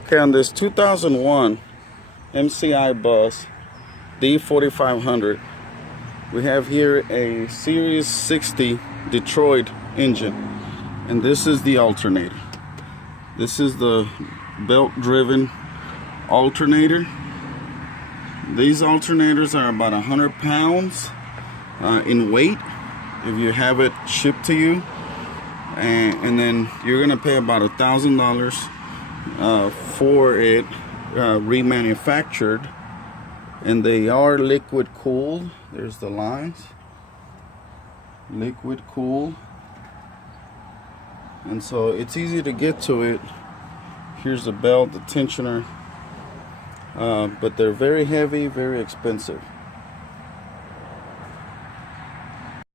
Okay, on this 2001 MCI bus D4500, we have here a Series 60 Detroit engine, and this is the alternator. This is the belt-driven alternator. These alternators are about 100 pounds in weight if you have it shipped to you, and then you're gonna pay about $1,000 for it remanufactured, and they are liquid cooled. There's the lines, liquid cooled, and so it's easy to get to it. Here's the belt, the tensioner, but they're very heavy, very expensive.